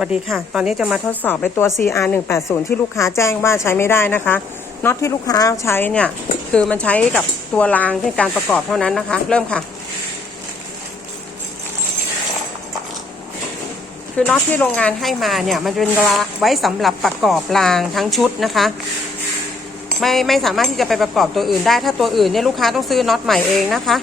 สวัสดีค่ะ ตอนนี้จะมาทดสอบไปตัว CR 180ที่ลูกค้าแจ้งว่าใช้ไม่ได้นะคะ น็อตที่ลูกค้าใช้เนี่ย คือมันใช้กับตัวรางในการประกอบเท่านั้นนะคะ เริ่มค่ะ คือน็อตที่โรงงานให้มาเนี่ย มันเป็นไว้สำหรับประกอบรางทั้งชุดนะคะ ไม่ไม่สามารถที่จะไปประกอบตัวอื่นได้ ถ้าตัวอื่นเนี่ยลูกค้าต้องซื้อน็อตใหม่เองนะคะ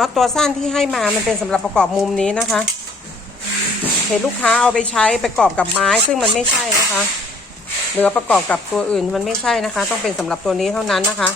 น็อตตัวสั้นที่ให้มามันเป็นสำหรับประกอบมุมนี้นะคะเห็นลูกค้าเอาไปใช้ประกอบกับไม้ซึ่งมันไม่ใช่นะคะหรือประกอบกับตัวอื่นมันไม่ใช่นะคะ ต้องเป็นสำหรับตัวนี้เท่านั้นนะคะ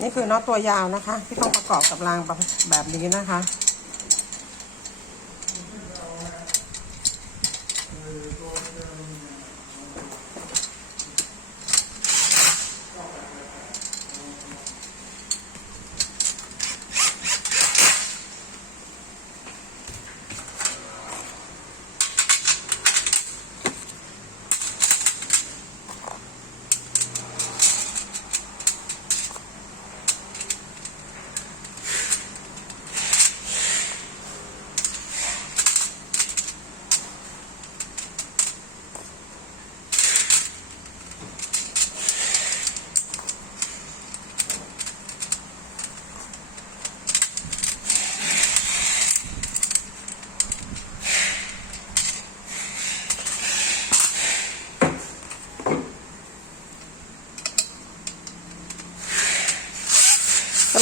นี่คือน็อตตัวยาวนะคะ ที่ต้องประกอบกับรางแบบนี้นะคะ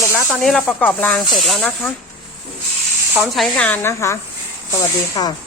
รุปแล้วตอนนี้เราประกอบรางเสร็จแล้วนะคะ พร้อมใช้งานนะคะ สวัสดีค่ะ